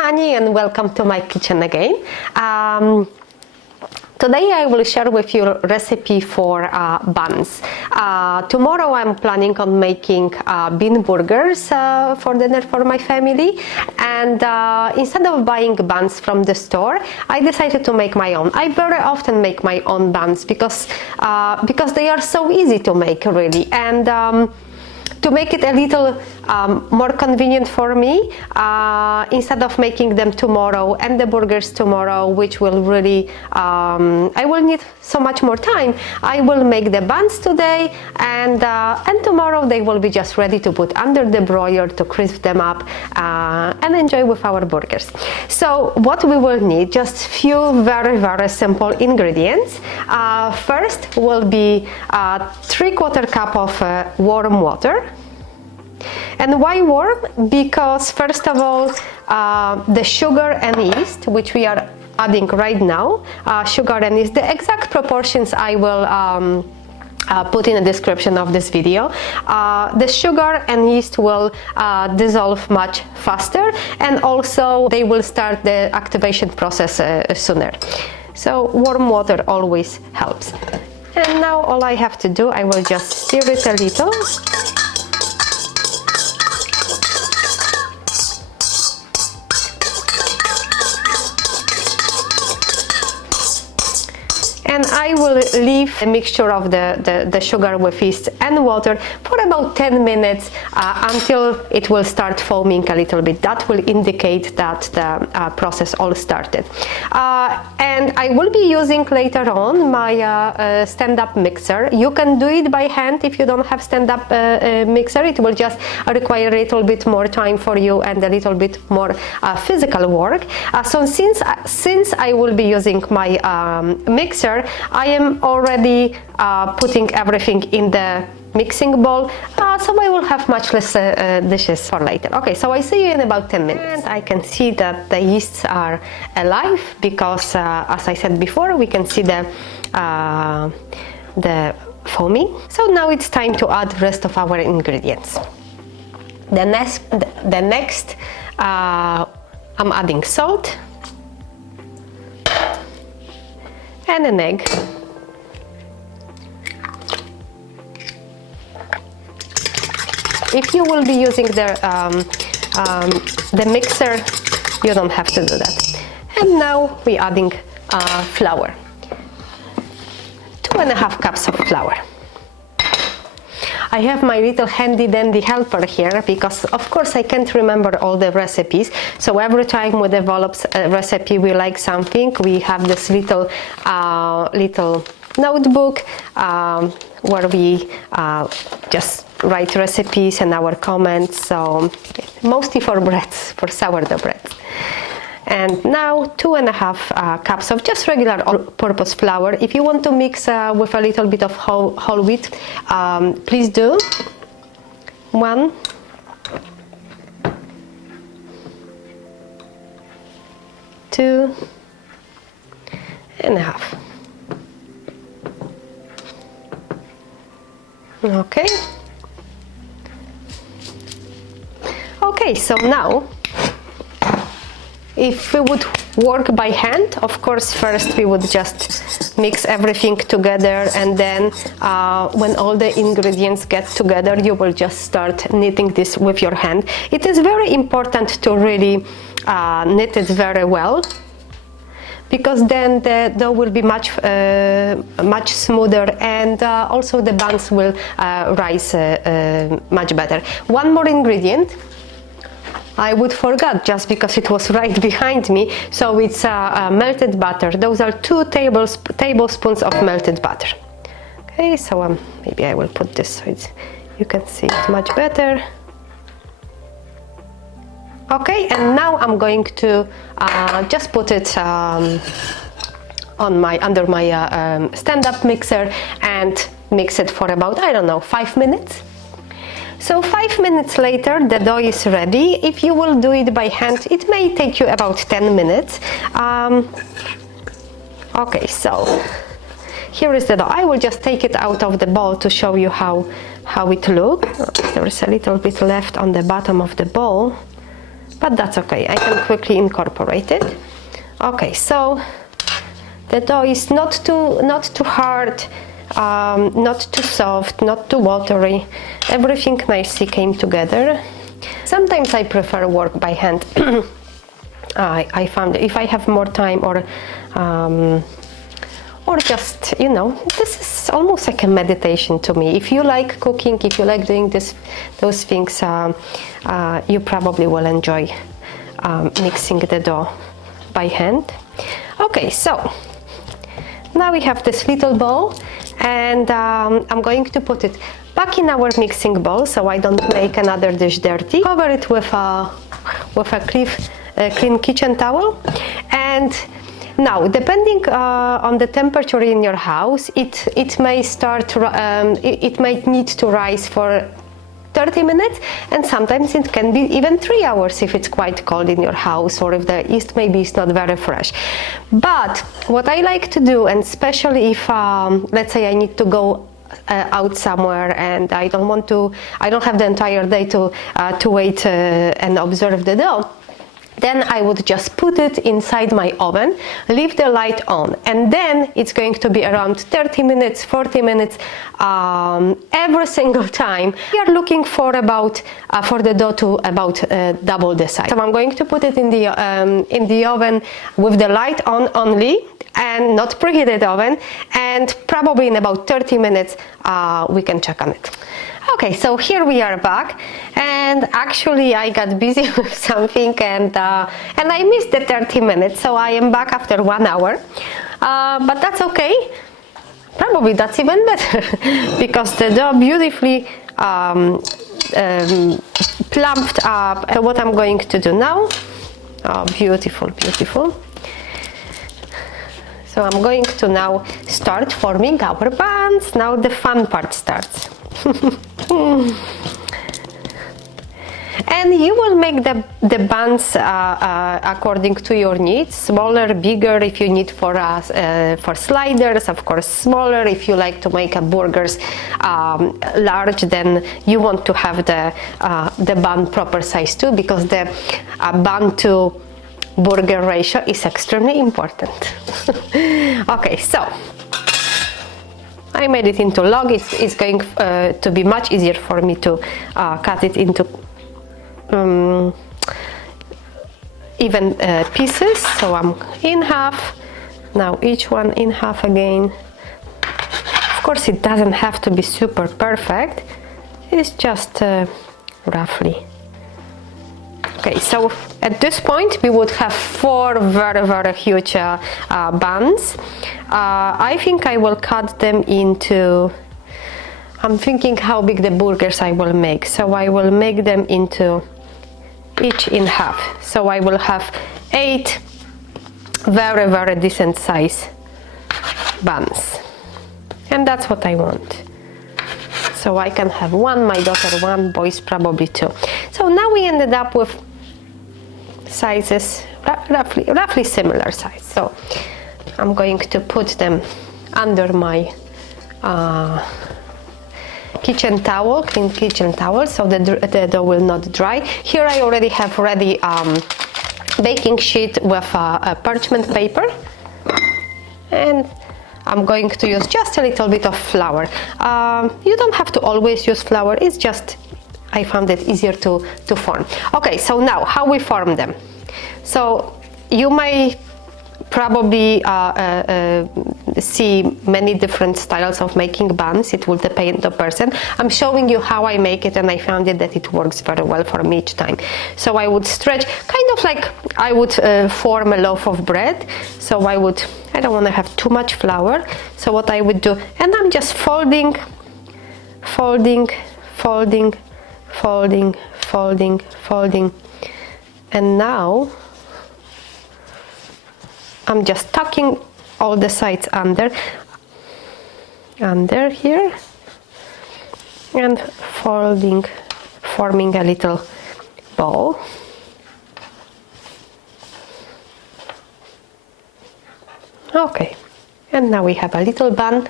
honey, and welcome to my kitchen again. Today I will share with you a recipe for buns. Tomorrow I'm planning on making bean burgers for dinner for my family, and instead of buying buns from the store, I decided to make my own. I very often make my own buns because they are so easy to make, really, and to make it a little more convenient for me, instead of making them tomorrow and the burgers tomorrow, which will really, I will need so much more time, I will make the buns today, and tomorrow they will be just ready to put under the broiler to crisp them up and enjoy with our burgers. So what we will need, just few very simple ingredients. First will be 3/4 cup of warm water. And why warm? Because first of all, the sugar and yeast, which we are adding right now, sugar and yeast, the exact proportions I will put in the description of this video. The sugar and yeast will dissolve much faster, and also they will start the activation process sooner. So warm water always helps. And now all I have to do, I will just stir it a little. And I will leave a mixture of the sugar with yeast and water for about 10 minutes until it will start foaming a little bit. That will indicate that the process all started. And I will be using later on my stand-up mixer. You can do it by hand if you don't have stand-up mixer. It will just require a little bit more time for you and a little bit more physical work. So since I will be using my mixer, I am already putting everything in the mixing bowl, so I will have much less dishes for later. Okay, so I see you in about 10 minutes. And I can see that the yeasts are alive because, as I said before, we can see the foaming. So now it's time to add the rest of our ingredients. The next I'm adding salt and an egg. If you will be using the mixer, you don't have to do that. And now we're adding flour. 2.5 cups of flour. I have my little handy dandy helper here because of course I can't remember all the recipes, so every time we develop a recipe we like something, we have this little notebook where we just write recipes and our comments, so mostly for breads, for sourdough breads. And now 2.5 cups of just regular all-purpose flour. If you want to mix with a little bit of whole wheat, please do. 1, 2.5. Okay, so now if we would work by hand, of course, first we would just mix everything together, and then when all the ingredients get together, you will just start kneading this with your hand. It is very important to really knit it very well, because then the dough will be much smoother, and also the buns will rise much better. One more ingredient I would forget just because it was right behind me, so it's melted butter. Those are 2 tablespoons of melted butter. Okay, so maybe I will put this so you can see it much better. Okay, and now I'm going to just put it under my stand-up mixer and mix it for about, I don't know, 5 minutes. So 5 minutes later the dough is ready. If you will do it by hand, it may take you about 10 minutes. Okay, so here is the dough. I will just take it out of the bowl to show you how it looks. There is a little bit left on the bottom of the bowl. but that's okay. I can quickly incorporate it. Okay, so the dough is not too hard, not too soft, not too watery. Everything nicely came together. Sometimes I prefer work by hand. I found if I have more time, or just, you know, this is almost like a meditation to me. If you like cooking, if you like doing those things, you probably will enjoy mixing the dough by hand. Okay, so now we have this little bowl, and I'm going to put it back in our mixing bowl so I don't make another dish dirty. Cover it with a clean kitchen towel, and now, depending on the temperature in your house, it might need to rise for 30 minutes, and sometimes it can be even 3 hours if it's quite cold in your house, or if the yeast maybe is not very fresh. But what I like to do, and especially if let's say I need to go out somewhere and I don't have the entire day to wait and observe the dough, then I would just put it inside my oven, leave the light on, and then it's going to be around 30 minutes, 40 minutes every single time. We are looking for the dough to about double the size. So I'm going to put it in the oven with the light on only, and not preheated oven, and probably in about 30 minutes we can check on it. Okay, so here we are back, and actually I got busy with something, and I missed the 30 minutes, so I am back after 1 hour, but that's okay. Probably that's even better because the dough beautifully plumped up. So what I'm going to do now, oh, beautiful, beautiful. So I'm going to now start forming our buns. Now the fun part starts. And you will make the buns according to your needs, smaller, bigger if you need for sliders, of course smaller. If you like to make burgers large, then you want to have the bun proper size too, because the bun to burger ratio is extremely important. Okay, so I made it into log. It's going to be much easier for me to cut it into even pieces. So I'm in half, now each one in half again. Of course it doesn't have to be super perfect, it's just roughly. Okay, so at this point we would have 4 very, very huge buns. I think I will cut them into, I'm thinking how big the burgers I will make. So I will make them into each in half. So I will have 8 very, very decent size buns. And that's what I want. So I can have 1, my daughter 1, boys probably 2. So now we ended up with sizes roughly similar size. So I'm going to put them under my kitchen towel, clean kitchen towel, so the dough will not dry. Here I already have ready baking sheet with parchment paper, and I'm going to use just a little bit of flour. You don't have to always use flour, it's just I found it easier to form. Okay, so now how we form them. So you may probably see many different styles of making buns. It will depend on the person. I'm showing you how I make it, and I found it that it works very well for me each time. So I would stretch, kind of like I would form a loaf of bread. So I don't want to have too much flour. So what I would do, and I'm just folding, folding, folding, folding, folding, folding, and now I'm just tucking all the sides under here and folding, forming a little ball. Okay, and now we have a little bun,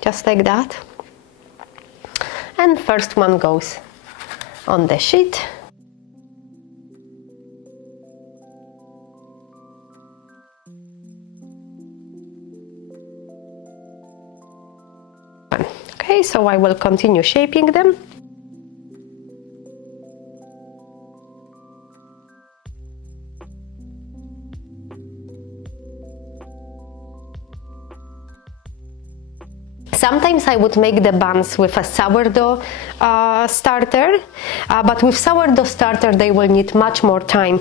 just like that. And first one goes on the sheet. oven. Okay, so I will continue shaping them. Sometimes I would make the buns with a sourdough starter, but with sourdough starter they will need much more time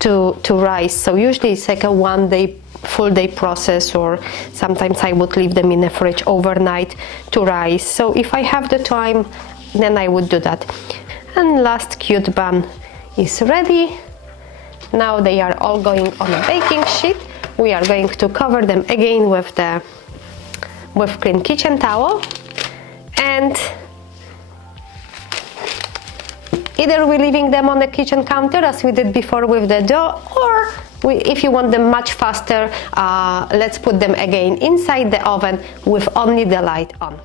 to rise. So usually it's like a full day process, or sometimes I would leave them in the fridge overnight to rise. So if I have the time, then I would do that. And last cute bun is ready. Now they are all going on a baking sheet. We are going to cover them again with clean kitchen towel, and either we're leaving them on the kitchen counter as we did before with the dough, or if you want them much faster, let's put them again inside the oven with only the light on.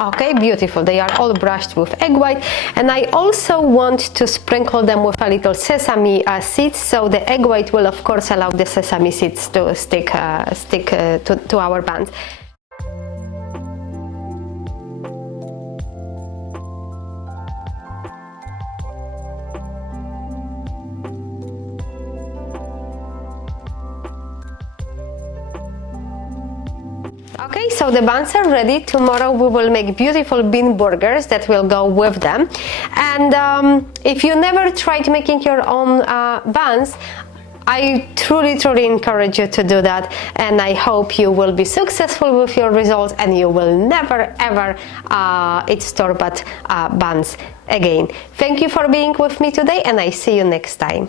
Okay, beautiful. They are all brushed with egg white, and I also want to sprinkle them with a little sesame seeds, so the egg white will of course allow the sesame seeds to stick to our buns. Okay, so the buns are ready. Tomorrow we will make beautiful bean burgers that will go with them. And if you never tried making your own buns, I truly encourage you to do that, and I hope you will be successful with your results and you will never ever eat store-bought buns again. Thank you for being with me today, and I see you next time.